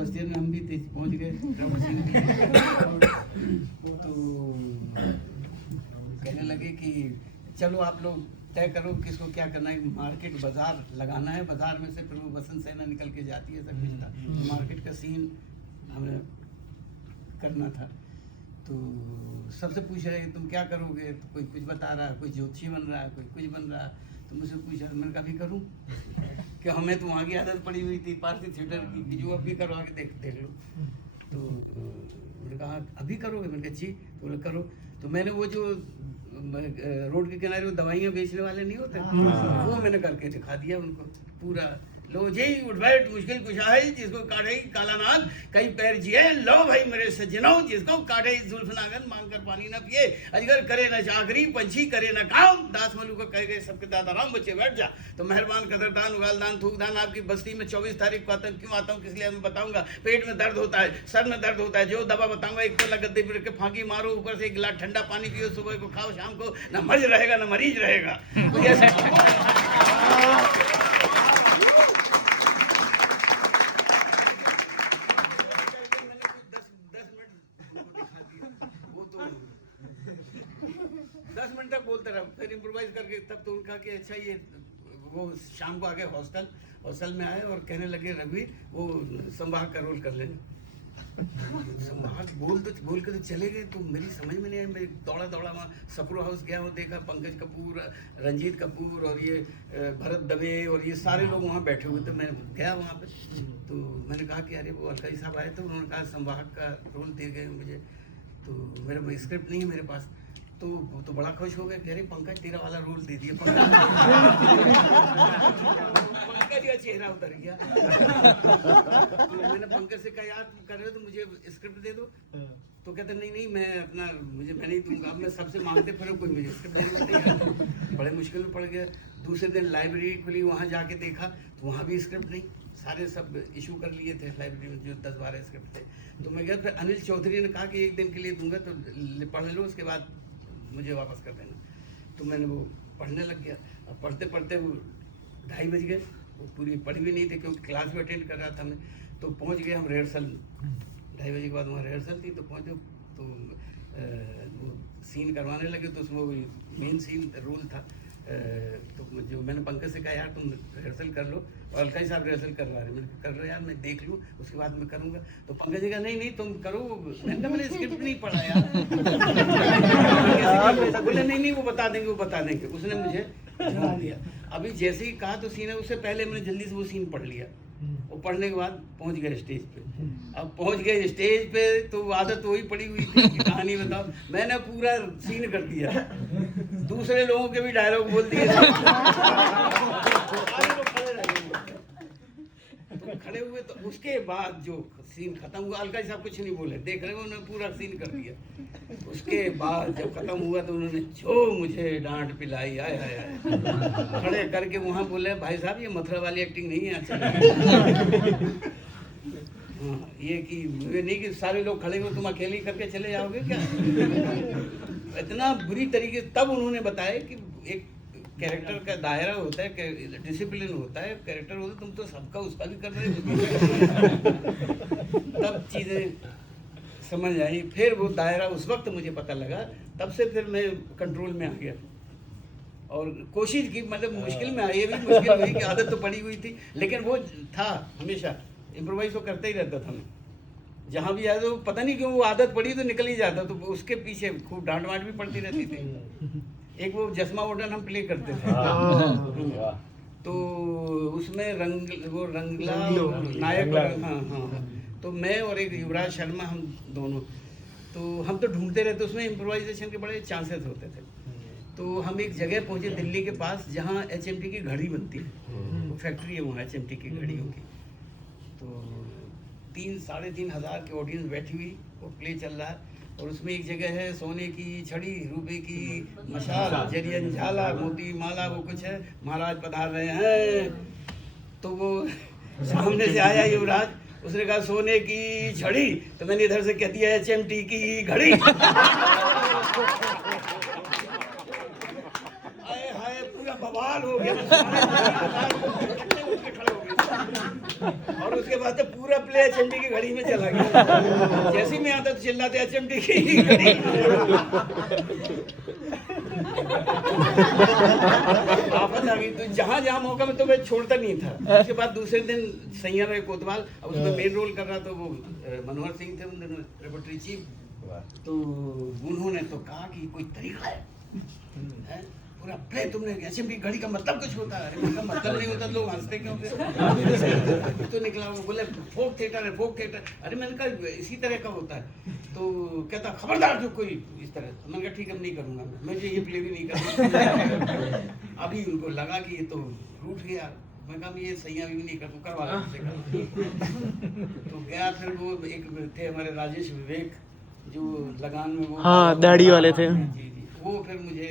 First year में हम भी थे, पहुंच गए तो कहने लगे कि चलो आप लोग तय करो किसको क्या करना है। मार्केट बाजार लगाना है, बाजार में से फिर वो बसंत सेना निकल के जाती है, सब कुछ था। तो मार्केट का सीन हमें करना था। तो सबसे पूछ रहे तुम क्या करोगे, तो कोई कुछ बता रहा है, कोई ज्योतिषी बन रहा है, कोई कुछ बन रहा है। तो मुझसे पूछा, मैंने कहा अभी करूँ कि हमें तो वहाँ की आदत पड़ी हुई थी पारसी थिएटर की कि जो अभी करवा के देख लो। तो मैंने कहा अभी करोगे, मैंने कहा जी। तो बोले करो। तो मैंने वो जो रोड के किनारे वो दवाइयाँ बेचने वाले नहीं होते, वो मैंने करके दिखा दिया उनको पूरा। लो जी उठ बैठ मुश्किल कुशा है, जिसको काटे काला नाग कई पैर जिए, लो भाई मेरे सज्जनों जिसको काटे जुल्फनागन मांग कर पानी न पिए, अजगर करे न चाकरी पंछी करे न काम, दास मलू को कह गए सबके दादा राम बच्चे बैठ जा। तो मेहरबान कदरदान उगालदान थूकदान आपकी बस्ती में 24 तारीख को आता हूँ। क्यों आता हूँ किस लिए मैं बताऊंगा। पेट में दर्द होता है, सर में दर्द होता है, जो दवा बताऊंगा एक तो गद्दे पर के फांकी मारो, ऊपर से एक गिलास ठंडा पानी पियो, सुबह को खाओ, शाम को न मर्ज रहेगा न मरीज रहेगा। तक बोलते रहा, फिर इम्प्रोवाइज करके तब तो उनका कि अच्छा ये वो शाम को आ गए हॉस्टल में आए और कहने लगे रघुवीर वो संवाहक का रोल कर लेना। संवाहक बोल के तो चले गए। तो मेरी समझ में नहीं आई, मैं दौड़ा वहाँ सप्रो हाउस गया, वो देखा पंकज कपूर, रंजीत कपूर और ये भरत दवे और ये सारे लोग वहाँ बैठे हुए थे। मैं गया वहाँ पे, तो मैंने कहा कि अरे वो अलकाई साहब आए थे, उन्होंने कहा संवाहक का रोल दे गए मुझे, तो मेरा स्क्रिप्ट नहीं है मेरे पास। तो वो तो बड़ा खुश हो गया, कह रहे पंकज तेरा वाला रोल दे दिया। पंकज का चेहरा उतर गया। तो मैंने पंकज से कहा यार तुम कर रहे हो तो मुझे स्क्रिप्ट दे दो। तो कहते नहीं मैं अपना मैं नहीं दूंगा। अब मैं सबसे मांगते फिर कोई मुझे स्क्रिप्ट देने में नहीं। बड़े मुश्किल में पड़ गया। दूसरे दिन लाइब्रेरी खुली, वहाँ जाके देखा तो वहाँ भी स्क्रिप्ट नहीं, सारे सब इशू कर लिए थे लाइब्रेरी में जो 10-12 स्क्रिप्ट थे। तो मैं गया, फिर अनिल चौधरी ने कहा कि एक दिन के लिए दूंगा तो पढ़ लो, उसके बाद मुझे वापस कर देना। तो मैंने वो पढ़ने लग गया। अब पढ़ते पढ़ते वो 2:30 बज गए, वो पूरी पढ़ी भी नहीं थी क्योंकि क्लास भी अटेंड कर रहा था मैं। तो पहुंच गए हम रिहर्सल, 2:30 बजे के बाद वहाँ रिहर्सल थी। तो पहुँचे तो वो सीन करवाने लगे, तो उसमें वो मेन सीन रोल था। तो जो मैंने पंकज से कहा यार तुम रिहर्सल कर लो, और अलकाई साहब रिहर्सल करवा रहे, मैंने कर रहे यार मैं देख लूँ उसके बाद मैं करूँगा। तो पंकज जी कहा नहीं तुम करो, मैंने स्क्रिप्ट नहीं पढ़ा यार। बोले नहीं वो बता देंगे। उसने मुझे ध्यान दिया। अभी जैसे ही कहा तो सीन है, उससे पहले मैंने जल्दी से वो सीन पढ़ लिया। वो पढ़ने के बाद पहुंच गए स्टेज पे। अब पहुंच गए स्टेज पे तो आदत वही पड़ी हुई थी कि कहानी बताओ, मैंने पूरा सीन कर दिया, दूसरे लोगों के भी डायलॉग बोल दिए। खड़े हुए तो उसके बाद जो सीन खत्म हुआ, अलका साहब कुछ नहीं बोले, देख रहे उन्होंने पूरा सीन कर दिया। उसके बाद जब खत्म हुआ तो उन्होंने जो मुझे डांट पिलाई, आए खड़े करके वहाँ बोले भाई साहब ये मथुरा वाली एक्टिंग नहीं है। अच्छा हाँ, ये कि नहीं कि सारे लोग खड़े हुए तुम अकेले ही करके चले जाओगे क्या। इतना बुरी तरीके तब उन्होंने बताया कि एक कैरेक्टर का दायरा होता है, डिसिप्लिन होता है, कैरेक्टर होता है, तुम तो सबका उसका भी कर रहे हो। तब चीज़ें समझ आई। फिर वो दायरा उस वक्त मुझे पता लगा, तब से फिर मैं कंट्रोल में आ गया और कोशिश की, मतलब मुश्किल में आई, ये भी मुश्किल हुई कि आदत तो पड़ी हुई थी, लेकिन वो था हमेशा इम्प्रोवाइज तो करते ही रहता था मैं। जहाँ भी आया तो पता नहीं क्यों वो आदत पड़ी तो निकल ही जाता, तो उसके पीछे खूब डांट वाट भी पड़ती रहती थी। एक वो जसमा मॉडर्न हम प्ले करते थे, तो उसमें रंगला नायक, हाँ। तो मैं और एक युवराज शर्मा, हम दोनों, तो हम तो ढूंढते रहते, उसमें इम्प्रोवाइजेशन के बड़े चांसेस होते थे। तो हम एक जगह पहुंचे दिल्ली के पास जहाँ HMT की घड़ी बनती है, वो फैक्ट्री है वहाँ HMT की घड़ियों की। तो 3-3.5 हज़ार की ऑडियंस बैठी हुई, वो प्ले चल रहा है, और उसमें एक जगह है सोने की छड़ी, रुपए की मशाल, जरियन झाला, मोती माला, वो कुछ है, महाराज पधार रहे हैं। तो वो सामने से आया युवराज, उसने कहा सोने की छड़ी, तो मैंने इधर से कह दिया HMT की घड़ी। हाय पूरा बवाल हो गया। खड़े हो गए। और उसके बाद तो पूरा प्ले HMT की घड़ी में चला गया। जैसे ही मैं आता तो चिल्लाते HMT की घड़ी। आफत आ गई। तो जहाँ जहाँ मौका में तो मैं छोड़ता नहीं था। उसके बाद दूसरे दिन सैया में कोतवाल, अब उसमें मेन रोल कर रहा था वो मनोहर सिंह थे, उन दिनों रेपर्टरी चीफ। तो उन्होंने तो कहा कि कोई तरीका है पूरा प्ले तुमने HMT घड़ी का मतलब कुछ होता है? इसका मतलब नहीं होता, लोग हंसते क्यों? तो निकला वो बोले फोक थिएटर है, फोक थिएटर। अरे मैंने कहा इसी तरह का होता है। तो कहता खबरदार जो कोई इस तरह। तो मैंने कहा ठीक है नहीं करूँगा, मैं ये प्ले भी नहीं करूँगा। अभी उनको लगा कि ये तो रूठ गया। मैं कहा ये सही भी नहीं कर, करवा तो गया। फिर वो एक थे हमारे राजेश विवेक, जो लगान में वो हाँ दाढ़ी वाले थे। जी, वो फिर मुझे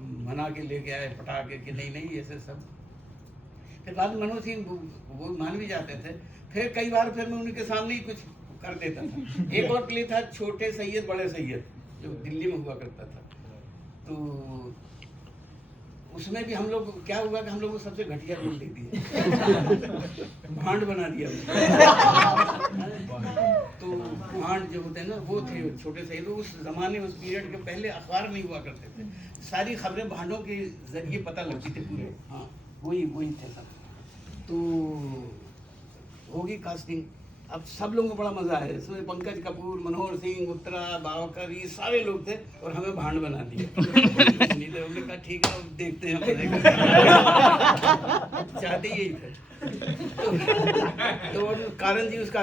मना के लेके आए पटा के नहीं ऐसे सब। फिर बाद में मनोज सिंह वो मान भी जाते थे। फिर कई बार फिर मैं उनके सामने ही कुछ कर देता था। एक और प्ले था छोटे सैयद बड़े सैयद, जो दिल्ली में हुआ करता था। तो उसमें भी हम लोग क्या हुआ कि हम लोग को सबसे घटिया रोल दे दिया, भांड बना दिया। तो भांड जो होते हैं ना वो थे छोटे सैयद। उस जमाने उस पीरियड के पहले अखबार नहीं हुआ करते थे, सारी खबरें भांडों के जरिए पता लगती थी पूरे। हाँ वही थे सब। तो होगी कास्टिंग। अब सब लोगों को बड़ा मजा आया। इसमें पंकज कपूर, मनोहर सिंह, उत्तरा, बावकर, ये सारे लोग थे और हमें भांड बना दिया। नहीं तो हमने कहा ठीक है अब देखते हैं, चाहते यही थे। तो कारण जी उसका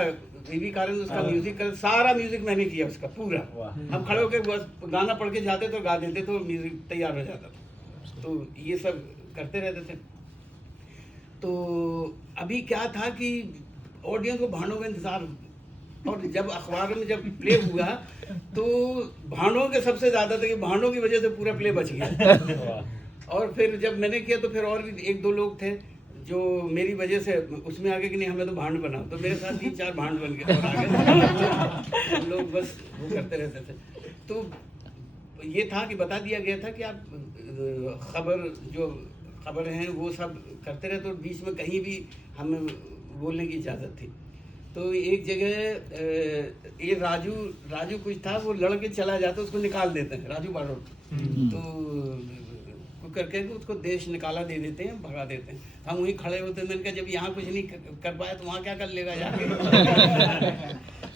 वीवी कारण उसका म्यूजिक कर, सारा म्यूजिक मैंने किया उसका पूरा। हम खड़े होकर बस गाना पढ़ के जाते तो गा देते तो म्यूजिक तैयार हो जाता था। तो ये सब करते रहते थे। तो अभी क्या था कि ऑडियंस को भांडों का इंतजार, और जब अखबार में जब प्ले हुआ तो भांडों के सबसे ज्यादा था कि भांडों की वजह से पूरा प्ले बच गया। और फिर जब मैंने किया तो फिर और भी एक दो लोग थे जो मेरी वजह से उसमें आगे कि नहीं हमें तो भांड बना, तो मेरे साथ 3-4 भांड बन गए और आगे हम लोग बस वो करते रहते थे। तो ये था कि बता दिया गया था कि आप खबर हैं वो सब करते रहे, तो बीच में कहीं भी हमें बोलने की इजाज़त थी। तो एक जगह ये राजू कुछ था, वो लड़के चला जाता, उसको निकाल देते हैं, राजू बारोट। तो करके उसको देश निकाला दे देते हैं, भगा देते हैं। हम वहीं खड़े होते हैं। मैंने कहा जब यहाँ कुछ नहीं कर पाया तो वहाँ क्या कर लेगा जाके।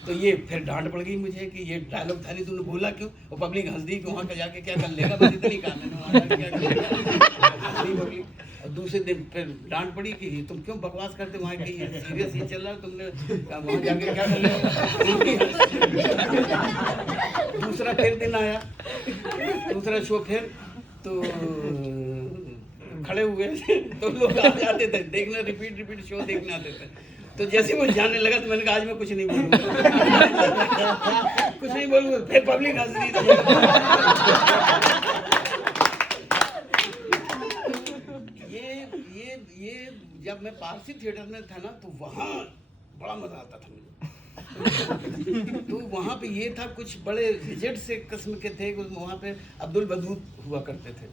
तो ये फिर डांट पड़ गई मुझे कि ये डायलॉग था नहीं, तूने बोला क्यों? और पब्लिक हंस दी कि वहाँ का जाके क्या कर लेगा, बस इतनी कहा मैंने, वहाँ जाके क्या कर लेगा पब्लिक। और दूसरे दिन फिर डांट पड़ी कि तुम क्यों बकवास करते, वहाँ की सीरियस ये चल रहा है, तुमने वहाँ जाके क्या कर लेगा। दूसरा फिर दिन आया, दूसरा शो फिर तो खड़े हुए तो लोग आ जाते थे देखने, रिपीट शो देखने आते थे। तो जैसे वो जाने लगा तो मैंने कहा आज मैं कुछ नहीं बोलूँगा। कुछ नहीं बोलूँगा, फिर पब्लिक हंस रही थी। ये जब मैं पारसी थिएटर में था ना तो वहाँ बड़ा मजा आता था मुझे। तो वहाँ पे ये था, कुछ बड़े रिजेक्ट से किस्म के थे। वहाँ पे अब्दुल बदूद हुआ करते थे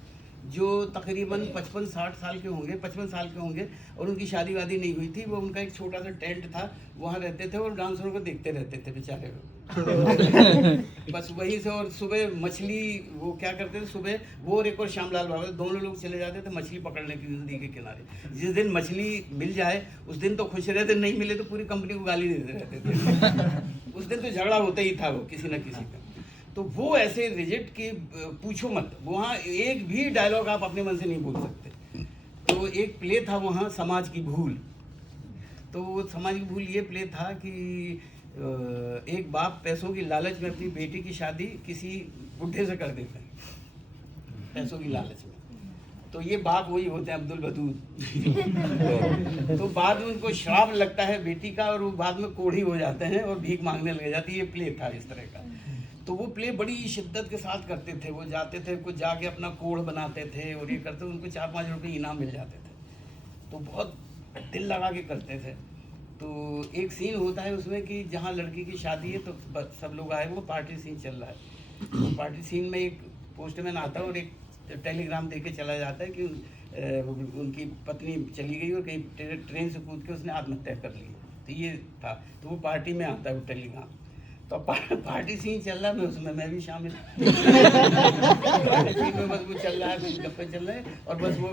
जो तकरीबन 55-60 साल के होंगे, 55 साल के होंगे, और उनकी शादी वादी नहीं हुई थी। वो उनका एक छोटा सा टेंट था, वहाँ रहते थे और डांसरों को देखते रहते थे बेचारे। बस वहीं से। और सुबह मछली वो क्या करते थे, सुबह वो और एक और श्यामलाल बाबा दोनों लोग चले जाते थे मछली पकड़ने की नदी के किनारे। जिस दिन मछली मिल जाए उस दिन तो खुश रहते, नहीं मिले तो पूरी कंपनी को गाली देते रहते थे। उस दिन तो झगड़ा होता ही था वो किसी न किसी का। तो वो ऐसे रिजेक्ट की पूछो मत, वहाँ एक भी डायलॉग आप अपने मन से नहीं बोल सकते। तो एक प्ले था वहाँ, समाज की भूल। तो वो समाज की भूल ये प्ले था कि एक बाप पैसों की लालच में अपनी बेटी की शादी किसी बुढ़े से कर देता है, पैसों की लालच में। तो ये बाप वही होते हैं अब्दुल बदूद। तो बाद में उनको श्राप लगता है बेटी का और वो बाद में कोढ़ी हो जाते हैं और भीख मांगने लग जाती है। ये प्ले था इस तरह का। तो वो प्ले बड़ी शिद्दत के साथ करते थे। वो जाते थे, कुछ जाके अपना कोढ़ बनाते थे और ये करते, उनको 4-5 रुपये इनाम मिल जाते थे। तो बहुत दिल लगा के करते थे। तो एक सीन होता है उसमें कि जहाँ लड़की की शादी है तो सब लोग आए, वो पार्टी सीन चल रहा है। तो पार्टी सीन में एक पोस्टमैन आता है और एक टेलीग्राम दे के चला जाता है कि उनकी पत्नी चली गई और कहीं ट्रेन से कूद के उसने आत्महत्या कर ली। तो ये था, तो वो पार्टी में आता है वो टेलीग्राम, तो पार्टी सीन चल रहा है, मैं उसमें मैं भी शामिल पार्टी सीन में बस वो चल रहा है, कुछ गप्पे चल रहे हैं और बस वो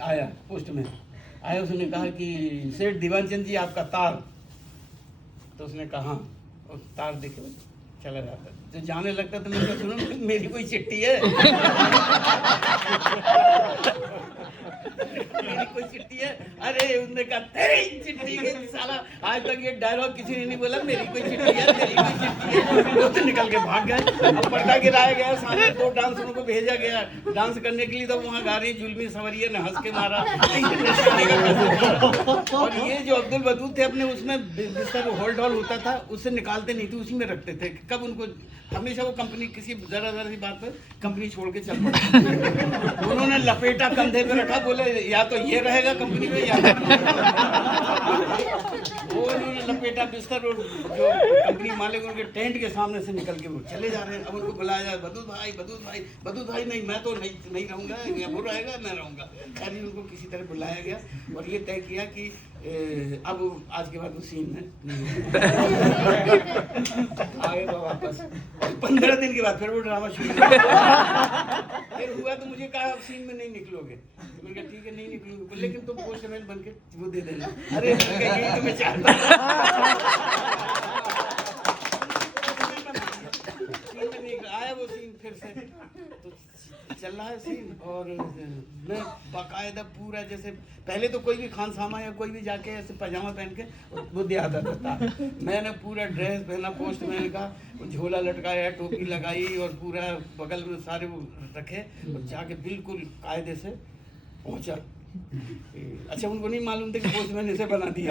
आया पोस्ट में आया, उसने कहा कि सेठ दीवानचंद जी आपका तार। तो उसने कहा हाँ, और तार देखे चला जाता, जो जाने लगता तो मैंने सुनो मेरी कोई चिट्ठी है मेरी कोई चिट्ठी है। अरे उसने कहा तेरी चिट्ठी के साला, आज तक ये डायलॉग किसी ने नहीं बोला, मेरी कोई चिट्ठी है, मेरी कोई चिट्ठी है। वो तो निकल के भाग गए। अब पर्दा गिराया गया, सामने 2 डांसरों को भेजा गया डांस करने के लिए, तो वहाँ गा रही जुल्मी सवरिया ने हंस के मारा। और ये जो अब्दुल बदूद थे अपने उसमें बिस्तर होल्ड हॉल होता था, उससे निकालते नहीं थे, उसी में रखते थे। कब उनको हमेशा वो कंपनी किसी जरा सी बात पर कंपनी छोड़ के चल पड़े। उन्होंने लपेटा कंधे पे रखा, बोले या तो ये रहेगा कंपनी में या वो उन्होंने लपेटा बिस्तर, और जो कंपनी मालिक उनके टेंट के सामने से निकल के वो चले जा रहे हैं। अब उनको बुलाया जाए, बदूद भाई नहीं, मैं तो नहीं रहूँगा, वो रहेगा मैं रहूँगा। खैर उनको किसी तरह बुलाया गया और ये तय किया कि अब आज के बाद वो सीन में आगे वापस। 15 दिन के बाद फिर वो ड्रामा शुरू फिर हुआ, तो मुझे कहा अब सीन में नहीं निकलोगे। मैंने कहा ठीक है नहीं निकलूंगी, लेकिन तुम पोस्टमैन बन के वो दे देना। अरे यही तो मैं चाहता आया वो सीन फिर से, तो चल रहा है सीन और मैं बाकायदा पूरा, जैसे पहले तो कोई भी खानसामा या कोई भी जाके ऐसे पजामा पहन के वो दे आता था, मैंने पूरा ड्रेस पहना पोस्टमैन का, झोला लटकाया, टोपी लगाई और पूरा बगल में सारे वो रखे और जाके बिल्कुल कायदे से पहुंचा। अच्छा उनको नहीं मालूम था कि पोस्टमैन इसे बना दिया।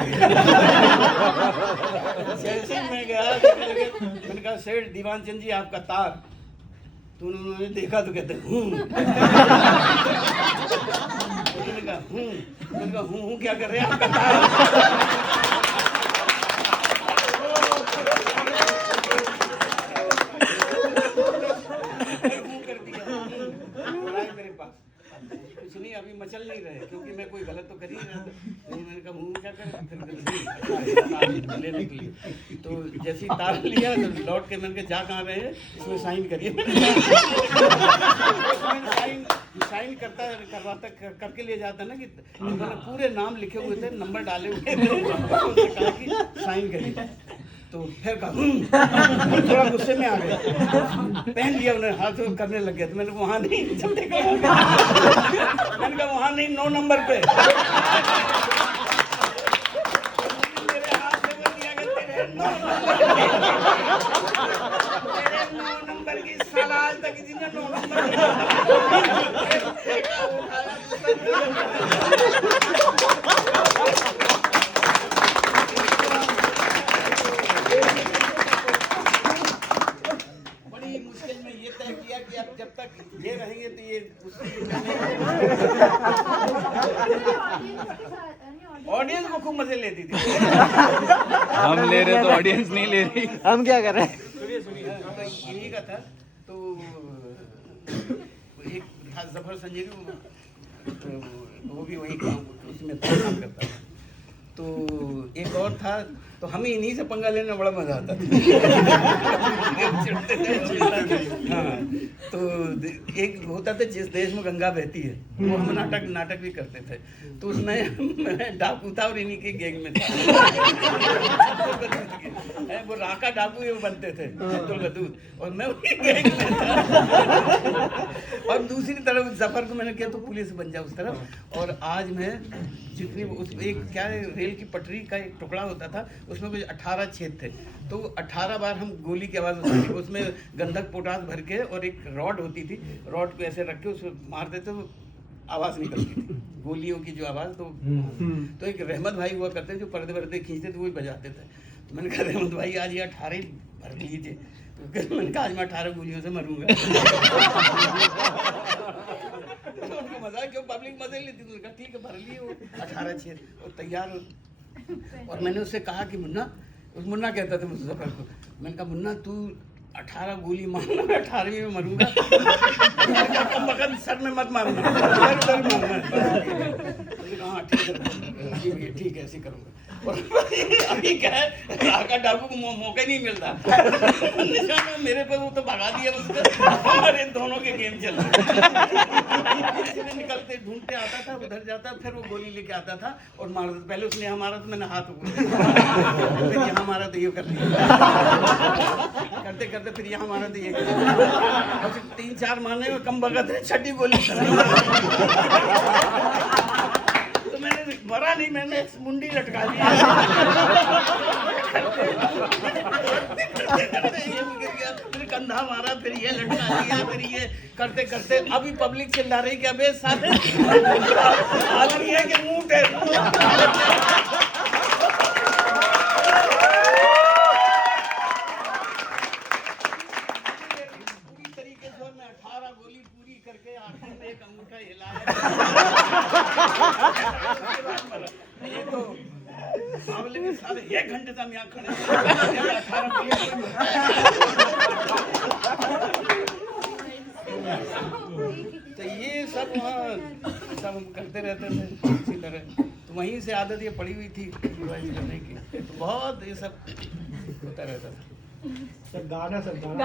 जैसे मैं गया मैंने कहा सेठ दीवानचंद जी आपका तार। तो उन्होंने देखा तो कहते उन्होंने कहा मैंने कहा हूँ क्या कर रहे हैं आपका तार। मेरे पास कुछ नहीं, अभी मचल नहीं रहे क्योंकि मैं कोई गलत तो कर ही नहीं रहा था। मैंने कहा मुँह क्या कर फिर लेने के लिए। तो जैसे ही तार लिया तो लौट के मैंने कहा जा कहाँ रहे हैं, इसमें साइन करिए। साइन करवाता करके ले जाता ना कि मैंने पूरे नाम लिखे हुए थे, नंबर डाले हुए थे, उनसे कहा कि साइन करिए। तो फिर कहा थोड़ा गुस्से में आ गए, पहन लिया उन्हें, हाथ करने लग गया। तो मैंने वहाँ नहीं, जब देखा मैंने कहा वहाँ नहीं, 9 नंबर पे। मेरे हाथ में बोल दिया कि तेरे 9 नंबर की साला आज तक किसी ने 9 नंबर जब तक ये रहेंगे तो ये ऑडियंस को खूब मजे लेती थी। हम ले रहे तो ऑडियंस नहीं ले रही, हम क्या कर रहे हैं। सुनिए यही का था। तो एक जफर संजीवी वो भी वही काम उसमें काम करता था। तो एक और था, तो हमें इन्हीं से पंगा लेने में बड़ा मजा आता था। हाँ, तो एक होता था जिस देश में गंगा बहती है, वो हम नाटक भी करते थे। तो उसमें मैं डाकू था और इन्हीं के गैंग में था। वो राका डाकू ये बनते थे अब्दुल बदूद, और मैं उन्हीं गैंग में था। और दूसरी तरफ जफर को मैंने किया तो पुलिस बन जा उस तरफ। और आज मैं जितनी उस एक क्या रेल की पटरी का एक टुकड़ा होता था, उसमें कुछ 18 छेद थे। तो 18 बार हम गोली की आवाज़ होती थी, उसमें गंधक पोटास भर के और एक रॉड होती थी, रॉड को ऐसे रख के उसको मारते थे, तो आवाज़ निकलती थी गोलियों की जो आवाज़। तो एक रहमत भाई हुआ करते जो पर्दे वर्दे खींचते थे, वही बजाते थे। तो मैंने कहा रहमत भाई आज ये 18 भर लीजिए। तो मैंने कहा आज मैं 18 गोलियों से मरूंगा। उनको मजा क्यों, पब्लिक मजे लेती थी। कहा ठीक है भर लिए वो 18 छेद और तैयार। और मैंने उससे कहा कि मुन्ना कहता था मुझे जफर को, मैंने कहा मुन्ना तू 18 गोली मारना, मैं 18वीं में मरूंगा। कम वक्त सर में मत मारना, सर मारना। हाँ ठीक है ऐसे करूंगा। और अभी क्या है, राका डाकू को मौका ही नहीं मिलता। निशाना मेरे पे, वो तो भगा दिया उसको, हमारे दोनों के गेम चल रहे। निकलते ढूंढते आता था, उधर जाता, फिर वो गोली लेके आता था और मार देता। पहले उसने यहाँ मारा तो मैंने हाथ ऊपर, फिर यहाँ मारा तो ये कर लिया, करते करते फिर यहाँ मारा तो ये कर लिया। और फिर 3-4 मारने में कम वक्त है, 6ठी गोली तो मैंने मरा नहीं, मैंने मुंडी लटका दी। ये गिर गया, फिर कंधा मारा, फिर ये लटका दिया, फिर ये करते करते अभी पब्लिक चिल्ला रही कि अबे साले आदमी है कि ऊंट है। पूरी तरीके से मैं 18 गोली पूरी करके आखिर में एक अंगूठा हिलाया। ये तो बावले के सारे 1 घंटे तक यहाँ खड़े, 18 गोली। तो ये सब वहाँ सब हम करते रहते थे इसी तरह। तो वहीं से आदत ये पड़ी हुई थी रिवाइज करने की, तो बहुत ये सब होता रहता था। गाना सर 5 मिनट